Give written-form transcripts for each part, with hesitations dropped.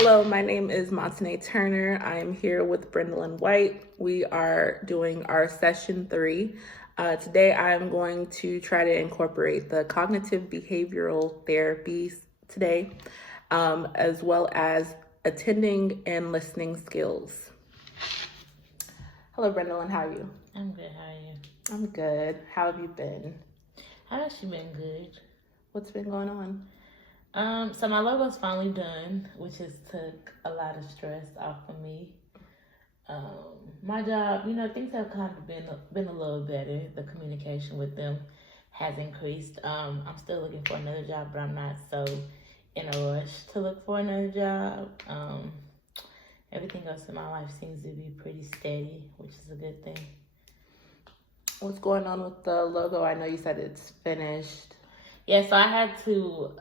Hello, my name is Montane Turner. I am here with Brendolyn White. We are doing our session 3. Today I am going to try to incorporate the cognitive behavioral therapies today, as well as attending and listening skills. Hello, Brendolyn, how are you? I'm good. How are you? I'm good. How have you been? I've actually been good. What's been going on? So my logo's finally done, which has took a lot of stress off of me. My job, things have kind of been a little better. The communication with them has increased. I'm still looking for another job, but I'm not so in a rush to look for another job. Everything else in my life seems to be pretty steady, which is a good thing. What's going on with the logo? I know you said it's finished. Yeah, so I had to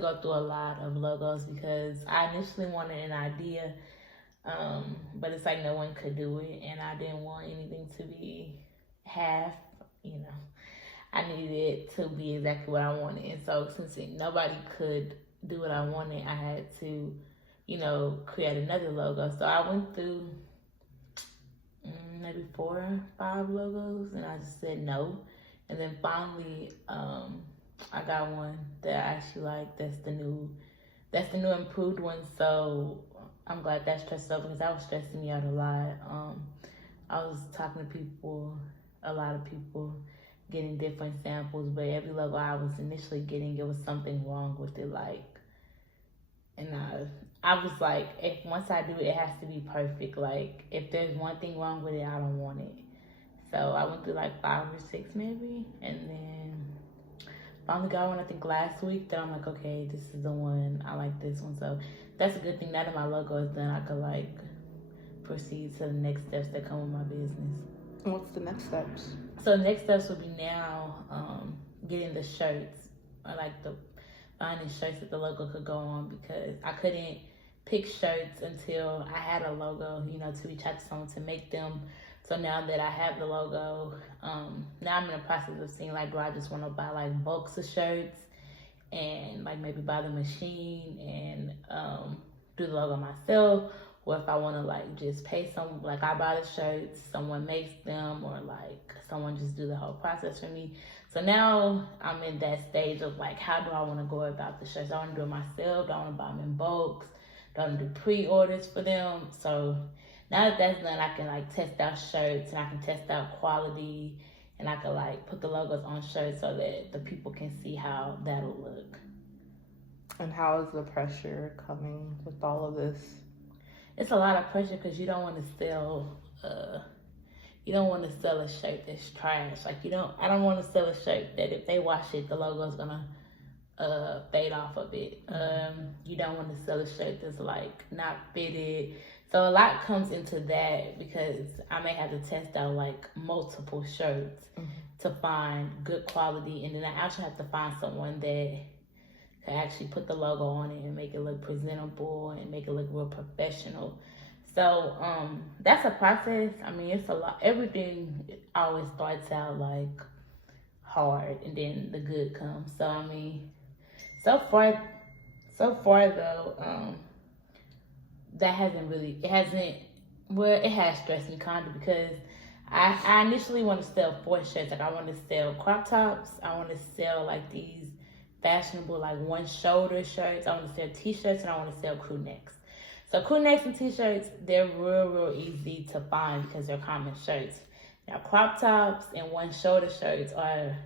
go through a lot of logos because I initially wanted an idea, but it's like no one could do it, and I didn't want anything to be half. I needed it to be exactly what I wanted, and so since nobody could do what I wanted, I had to, create another logo. So I went through maybe 4 or 5 logos, and I just said no, and then finally, I got one that I actually like. That's the new improved one. So I'm glad that stressed out because that was stressing me out a lot. I was talking to people, a lot of people, getting different samples, but every logo I was initially getting, it was something wrong with it. And I was like, if once I do it, it has to be perfect. Like, if there's one thing wrong with it, I don't want it. So I went through like 5 or 6 maybe, and then finally got one, I think last week, that I'm like, okay, this is the one. I like this one. So that's a good thing. Now that my logo is done, I could proceed to the next steps that come with my business. What's the next steps? So the next steps would be now getting the shirts, or finding shirts that the logo could go on, because I couldn't pick shirts until I had a logo, to reach out to someone to make them. So now that I have the logo, now I'm in the process of seeing, do I just want to buy bulks of shirts and maybe buy the machine and do the logo myself, or if I want to just pay someone, I buy the shirts, someone makes them, or someone just do the whole process for me. So now I'm in that stage of how do I want to go about the shirts? Do I want to do it myself? Do I want to buy them in bulks? Do I want to do pre-orders for them? So now that that's done, I can test out shirts, and I can test out quality, and I can put the logos on shirts so that the people can see how that'll look. And how is the pressure coming with all of this? It's a lot of pressure because you don't want to sell a shirt that's trash. I don't want to sell a shirt that if they wash it, the logo's gonna fade off of it. You don't want to sell a shirt that's not fitted. So a lot comes into that, because I may have to test out multiple shirts to find good quality, and then I actually have to find someone that can actually put the logo on it and make it look presentable and make it look real professional. So that's a process. I mean, it's a lot. Everything always starts out hard, and then the good comes. So I mean, so far though, that it has stressed me kind of, because I initially want to sell 4 shirts. I want to sell crop tops. I want to sell these fashionable one shoulder shirts. I want to sell t-shirts, and I want to sell crew necks. So crew necks and t-shirts, they're real easy to find because they're common shirts. Now crop tops and one shoulder shirts are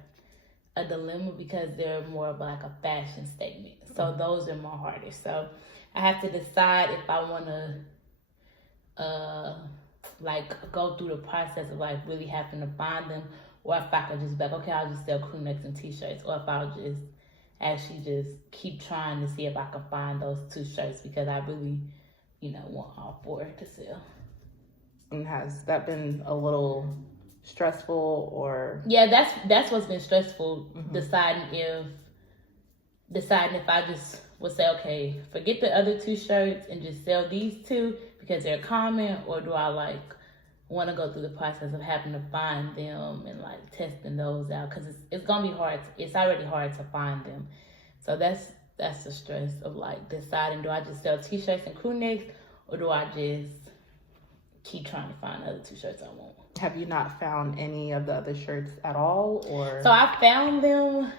a dilemma because they're more of a fashion statement. So those are more harder. So I have to decide if I want to go through the process of really having to find them, or if I could just be okay, I'll just sell crew necks and t-shirts, or if I'll just actually just keep trying to see if I can find those 2 shirts, because I really, want all 4 to sell. And has that been a little stressful, or? Yeah, that's what's been stressful. Deciding if I just would say, okay, forget the other 2 shirts and just sell these 2 because they're common, or do I want to go through the process of having to find them and testing those out, because it's gonna be hard. It's already hard to find them. So that's that's the stress of like deciding, do I just sell t-shirts and crew necks, or do I just keep trying to find other t-shirts I want? Have you not found any of the other shirts at all, or? So I found them,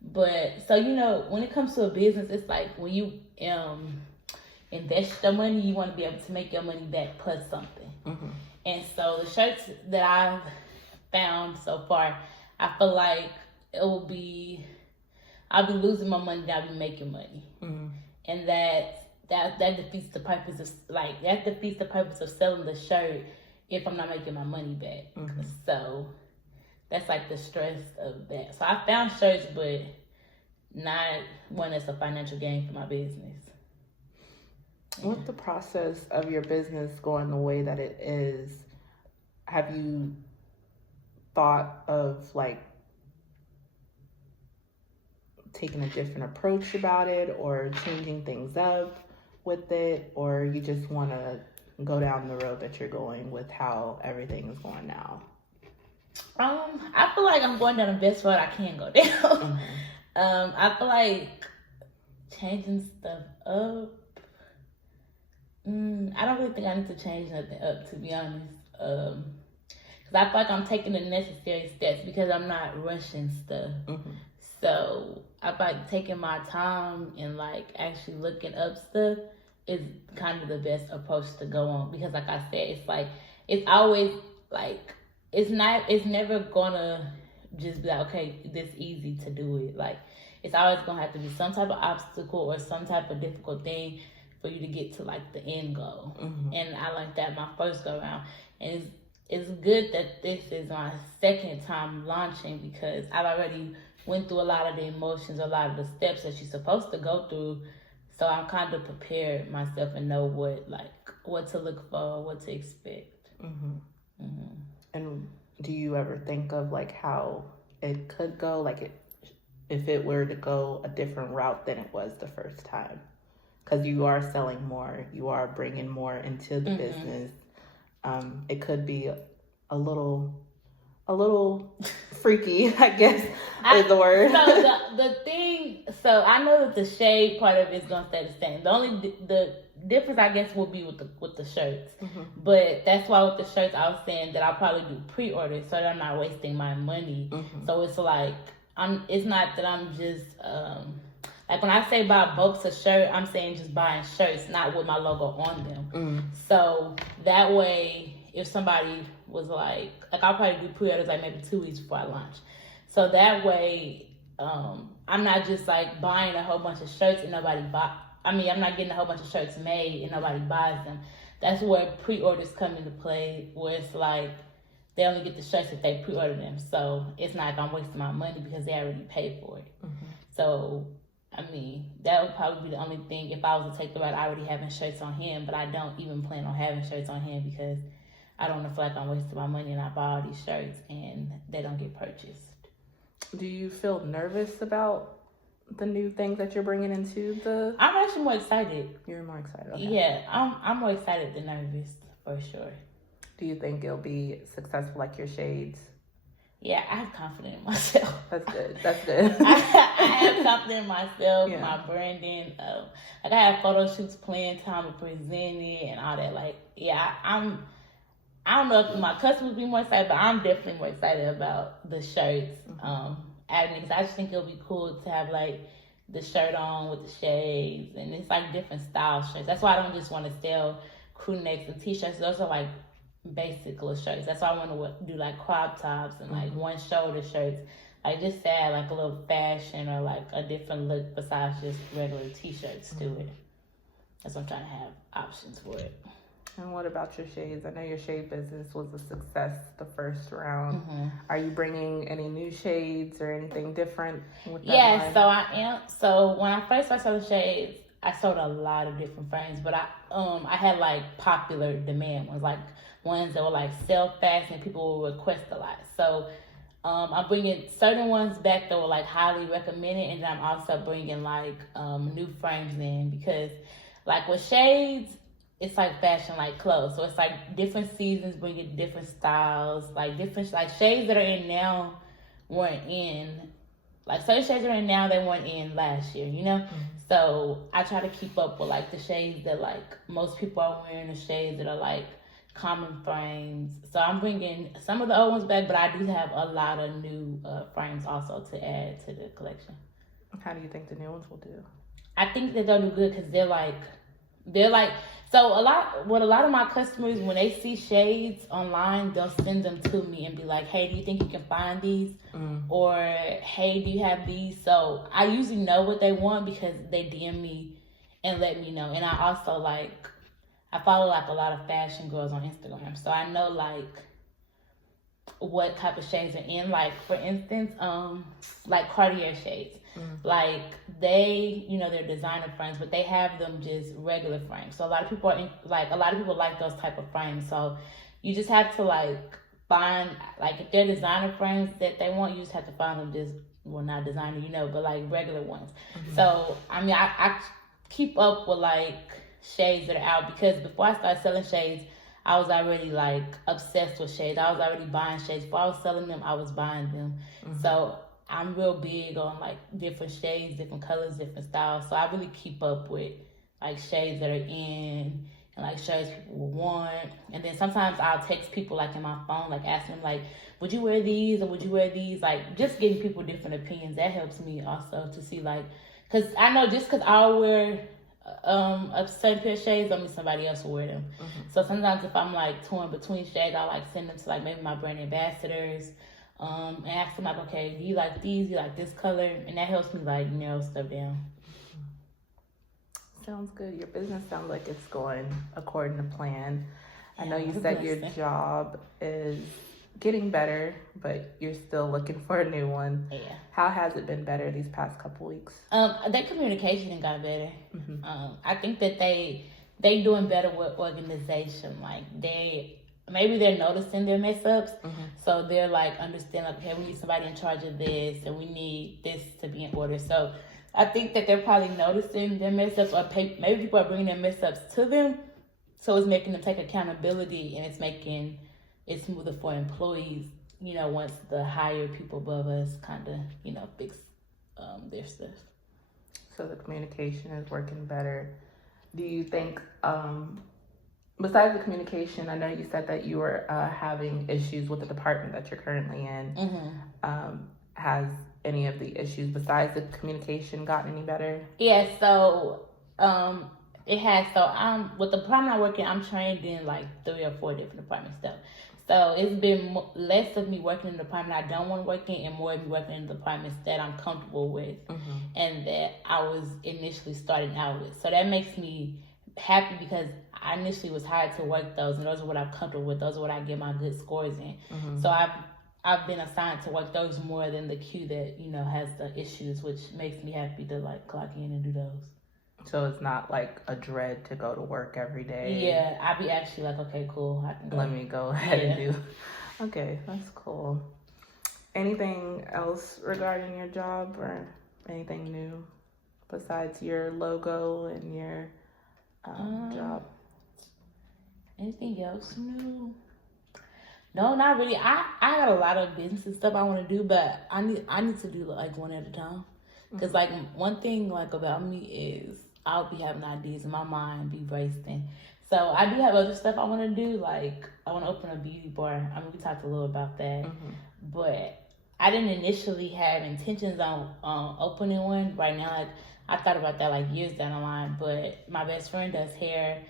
but so when it comes to a business, it's like when you invest your money, you want to be able to make your money back plus something. Mm-hmm. And so the shirts that I've found so far, I feel like I'll be losing my money, that I'll be making money. Mm-hmm. And that defeats the purpose of selling the shirt if I'm not making my money back. Mm-hmm. So that's like the stress of that. So I found shirts, but not one that's a financial gain for my business. With the process of your business going the way that it is, have you thought of like taking a different approach about it, or changing things up with it, or you just want to go down the road that you're going with how everything is going now? I feel like I'm going down the best road I can go down. Mm-hmm. I feel like changing stuff up, I don't really think I need to change nothing up, to be honest. Because I feel like I'm taking the necessary steps because I'm not rushing stuff. Mm-hmm. So I feel like taking my time and like actually looking up stuff is kind of the best approach to go on. Because like I said, it's like, it's always like, it's never gonna just be like, okay, this easy to do it. Like, it's always gonna have to be some type of obstacle or some type of difficult thing for you to get to like the end goal. Mm-hmm. And I like that my first go around. And it's good that this is my second time launching, because I've already went through a lot of the emotions, a lot of the steps that you're supposed to go through. So I'm kind of prepared myself and know what to look for, what to expect. Mm-hmm. Mm-hmm. And do you ever think of like how it could go, like if it were to go a different route than it was the first time? Because you are selling more, you are bringing more into the business. It could be a little freaky, I guess, is the word. So I know that the shade part of it is gonna stay the same. The difference, I guess, will be with the shirts. Mm-hmm. But that's why with the shirts, I was saying that I'll probably do pre-orders so that I'm not wasting my money. Mm-hmm. So it's like it's not that I'm just like when I say buy bulks of shirt, I'm saying just buying shirts, not with my logo on them. Mm-hmm. So that way, if somebody was like I'll probably do pre-orders like maybe 2 weeks before I launch. So that way, I'm not just like buying a whole bunch of shirts and nobody I'm not getting a whole bunch of shirts made and nobody buys them. That's where pre-orders come into play, where it's like they only get the shirts if they pre-order them. So it's not like I'm wasting my money because they already paid for it. Mm-hmm. So, that would probably be the only thing if I was to take the route already having shirts on hand, but I don't even plan on having shirts on hand because I don't feel like I'm wasting my money and I buy all these shirts and they don't get purchased. Do you feel nervous about the new things that you're bringing into the... I'm actually more excited. You're more excited, okay. Yeah, I'm more excited than nervous, for sure. Do you think it'll be successful like your shades? Yeah, I have confidence in myself. That's good. I have confidence in myself, my branding. I have photo shoots planned, time to present it, and all that. Like, yeah, I don't know if my customers be more excited, but I'm definitely more excited about the shirts. Mm-hmm. Because I just think it'll be cool to have like the shirt on with the shades, and it's like different style shirts. That's why I don't just want to sell crew necks and t-shirts. Those are like basic little shirts. That's why I want to do like crop tops and like one shoulder shirts. Like just to add like a little fashion or like a different look besides just regular t-shirts to it. That's what I'm trying to have options for it. And what about your shades? I know your shade business was a success the first round. Mm-hmm. Are you bringing any new shades or anything different with that line? So I am. So when I first started selling shades, I sold a lot of different frames, but I had like popular demand ones, like ones that were like sell fast and people would request a lot. So I'm bringing certain ones back that were like highly recommended, and then I'm also bringing like new frames in, because like with shades, it's like fashion like clothes. So it's like different seasons bringing different styles, like different like shades that are in now weren't in like certain shades are in now they weren't in last year, you know? So I try to keep up with like the shades that like most people are wearing, the shades that are like common frames. So I'm bringing some of the old ones back, but I do have a lot of new frames also to add to the collection. How do you think the new ones will do? I think that they'll do good because they're like so a lot of my customers, when they see shades online, they'll send them to me and be like, hey, do you think you can find these? Or hey, do you have these? So I usually know what they want because they DM me and let me know. And I also like, I follow like a lot of fashion girls on Instagram, so I know like what type of shades are in. Like for instance, like Cartier shades. Like they, you know, they're designer frames, but they have them just regular frames. So a lot of people like those type of frames. So you just have to like find, like if they're designer frames that they want, you just have to find them just, well, not designer, you know, but like regular ones. So I mean, I keep up with like shades that are out because before I started selling shades, I was already like obsessed with shades. I was already buying shades. Before I was selling them, I was buying them. So I'm real big on like different shades, different colors, different styles. So I really keep up with like shades that are in and like shades people will want. And then sometimes I'll text people like in my phone, like asking them like, would you wear these or would you wear these? Like just getting people different opinions. That helps me also to see like, cause I know just cause I'll wear a certain pair of shades, don't mean somebody else will wear them. So sometimes if I'm like torn between shades, I like send them to like maybe my brand ambassadors. And ask them like, okay, do you like these? Do you like this color? And that helps me like narrow stuff down. Sounds good. Your business sounds like it's going according to plan. I know you said your job is getting better, but you're still looking for a new one. Yeah. How has it been better these past couple weeks? Their communication got better. I think that they doing better with organization. Like maybe they're noticing their mess ups, so they're like understand like, okay, we need somebody in charge of this, and we need this to be in order. So I think that they're probably noticing their mess ups, or maybe people are bringing their mess ups to them, so it's making them take accountability, and it's making it smoother for employees. You know, once the higher people above us kind of fix their stuff. So the communication is working better. Do you think? Besides the communication, I know you said that you were having issues with the department that you're currently in. Has any of the issues besides the communication gotten any better? Yeah, so it has. So with the department I work in, I'm trained in like 3 or 4 different departments though. So it's been less of me working in the department I don't want to work in and more of me working in the departments that I'm comfortable with and that I was initially starting out with. So that makes me happy because I initially was hired to work those, and those are what I'm comfortable with. Those are what I get my good scores in. So I've been assigned to work those more than the queue that has the issues, which makes me happy to like clock in and do those. So it's not like a dread to go to work every day. Yeah, I'd be actually like, okay, cool, I can go. Let me go ahead and do. Okay, that's cool. Anything else regarding your job or anything new besides your logo and your job? Anything else new? No, not really. I got a lot of business and stuff I want to do, but I need to do like one at a time. Cause like one thing like about me is I'll be having ideas in my mind, be racing. So I do have other stuff I want to do. Like I want to open a beauty bar. I mean, we talked a little about that, but I didn't initially have intentions on opening one. Right now, like I thought about that like years down the line. But my best friend does hair,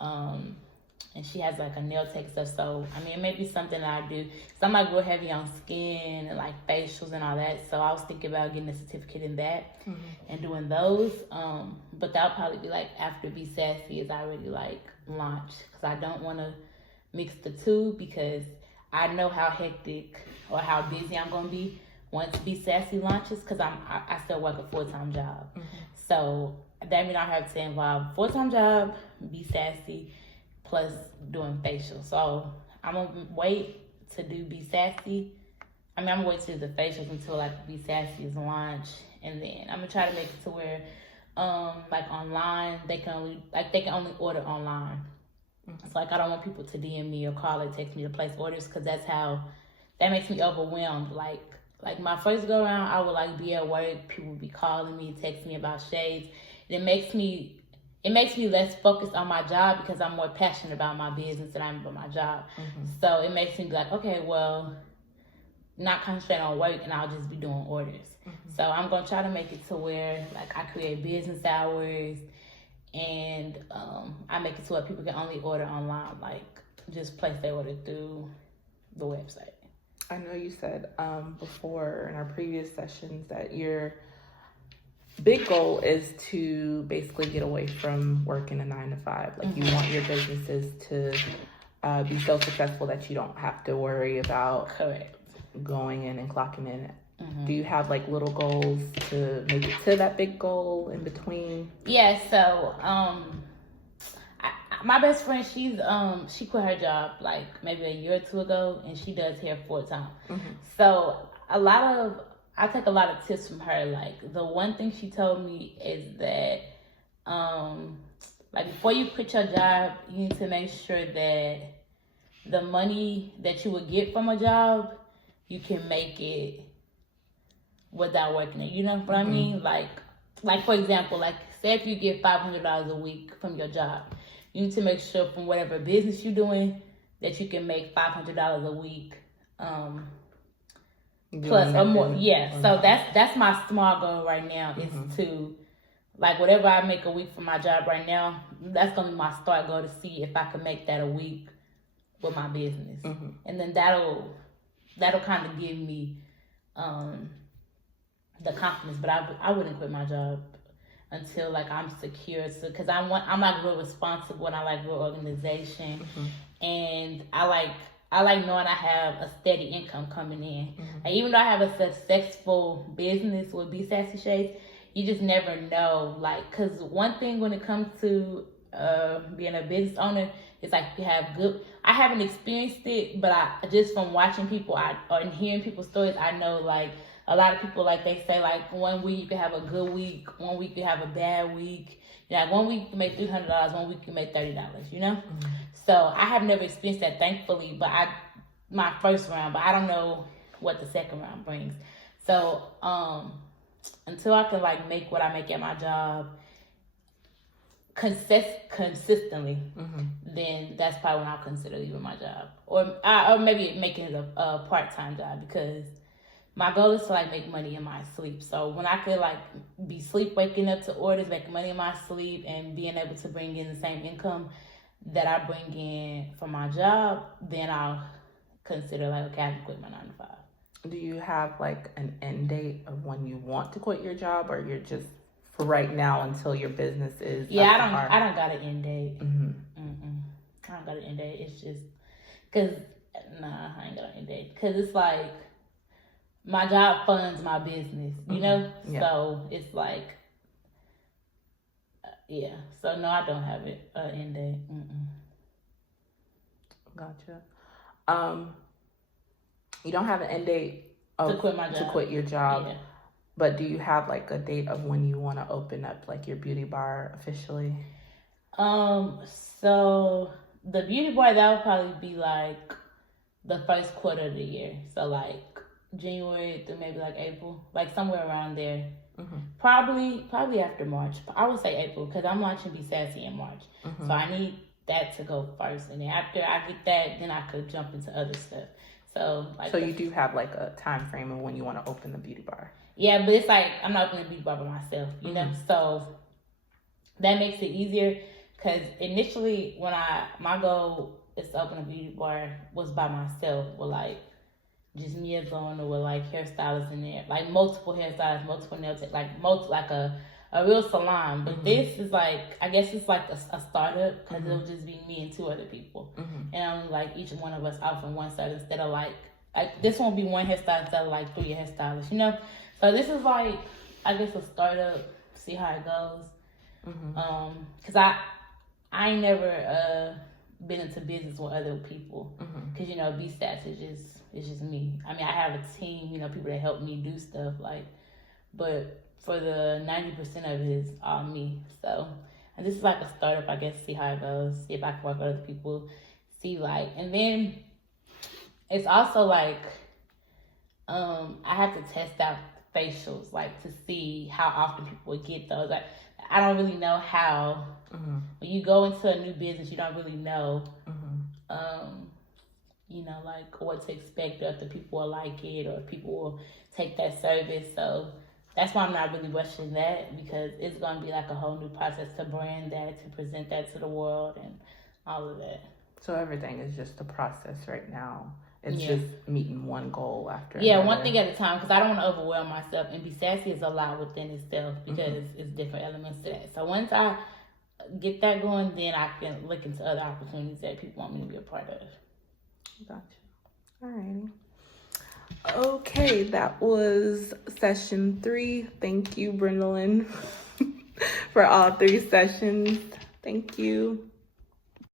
and she has like a nail tech stuff. So I mean, it may be something that I do. So I'm like real heavy on skin and like facials and all that. So I was thinking about getting a certificate in that and doing those. But that'll probably be like after Be Sassy is already like launched, because I don't want to mix the two, because I know how hectic or how busy I'm gonna be once Be Sassy launches, because I still work a full-time job. So that means I have to involve full-time job, Be Sassy, plus doing facial. So I'm gonna wait to do Be Sassy. I'm gonna wait to do the facials until like Be Sassy is launched, and then I'm gonna try to make it to where like online they can only order online. So like I don't want people to DM me or call or text me to place orders, because that makes me overwhelmed. Like like my first go around, I would like be at work, people would be calling me, texting me about shades. And it makes me less focused on my job because I'm more passionate about my business than I am about my job. So it makes me be like, okay, well, not concentrate on work and I'll just be doing orders. So I'm gonna try to make it to where like I create business hours and I make it to where people can only order online, like just place their order through the website. I know you said before in our previous sessions that your big goal is to basically get away from working a 9 to 5. Like you want your businesses to be so successful that you don't have to worry about Correct. going in and clocking in. Do you have like little goals to make it to that big goal in between? Yeah, so my best friend, she quit her job like maybe a year or two ago, and she does hair full time. So I take a lot of tips from her. Like the one thing she told me is that like before you quit your job, you need to make sure that the money that you would get from a job, you can make it without working it. You know what I mean? Like for example, like say if you get $500 a week from your job, you need to make sure from whatever business you're doing that you can make $500 a week plus or more. Yeah. So that's my small goal right now is to like whatever I make a week from my job right now, that's gonna be my start goal to see if I can make that a week with my business. And then that'll kind of give me the confidence. But I wouldn't quit my job until like I'm secure. So because I'm like real responsible and I like real organization, and I like knowing I have a steady income coming in. And even though I have a successful business with Be Sassy Shades, you just never know. Like, cause one thing when it comes to being a business owner, it's like you have good. I haven't experienced it, but I just from watching people and hearing people's stories, I know like a lot of people, like they say, like 1 week you can have a good week, 1 week you have a bad week. You know, like 1 week you make $300, 1 week you make $30. You know, so I have never experienced that, thankfully. But my first round, but I don't know what the second round brings. So until I can like make what I make at my job consistently, then that's probably when I'll consider leaving my job, or maybe making it a part-time job, because my goal is to like make money in my sleep. So when I could like be waking up to orders, making money in my sleep, and being able to bring in the same income that I bring in from my job, then I'll consider like, okay, I can quit my 9 to 5. Do you have like an end date of when you want to quit your job, or you're just for right now until your business is? Yeah, I don't got an end date. I don't got an end date. It's just because I ain't got an end date, because it's like my job funds my business, you know. Yeah. So it's like, yeah. So no, I don't have it an end date. Gotcha. You don't have an end date to quit my job, to quit your job. Yeah. But do you have like a date of when you want to open up like your beauty bar officially? So the beauty bar, that would probably be like the first quarter of the year. So like January through maybe like April, like somewhere around there. Probably after March. I would say April, because I'm launching Be Sassy in March. So I need that to go first, and then after I get that, then I could jump into other stuff. So like, so you do have like a time frame of when you want to open the beauty bar. Yeah, but it's like I'm not opening a beauty bar by myself, you know. So that makes it easier, because initially when my goal is to open a beauty bar was by myself, with like just me alone, or with like hairstylists in there, like multiple hairstylists, multiple nail tech, like a real salon. But this is like, I guess it's like a startup, because it'll just be me and 2 other people, and only like each one of us offering one service, instead of like this won't be one hairstylist instead of like 3 hairstylists, you know. So this is like, I guess, a startup. See how it goes. Cause I ain't never been into business with other people. Cause you know, Be Sassy is just me. I mean, I have a team, you know, people that help me do stuff, like, but for the 90% of it is all me. So, and this is like a startup, I guess. See how it goes. See if I can work with other people. See, like, and then it's also like, I have to test out facials, like to see how often people would get those. Like, I don't really know how. When you go into a new business, you don't really know, you know, like what to expect, or if the people will like it, or if people will take that service. So that's why I'm not really rushing that, because it's going to be like a whole new process to brand that, to present that to the world, and all of that. So everything is just a process right now. It's just meeting one goal after another. one thing at a time, because I don't want to overwhelm myself. And Be Sassy is a lot within itself, because it's different elements to that. So once I get that going, then I can look into other opportunities that people want me to be a part of. Gotcha. All righty. Okay, that was session 3. Thank you, Brendolyn, for all 3 sessions. Thank you.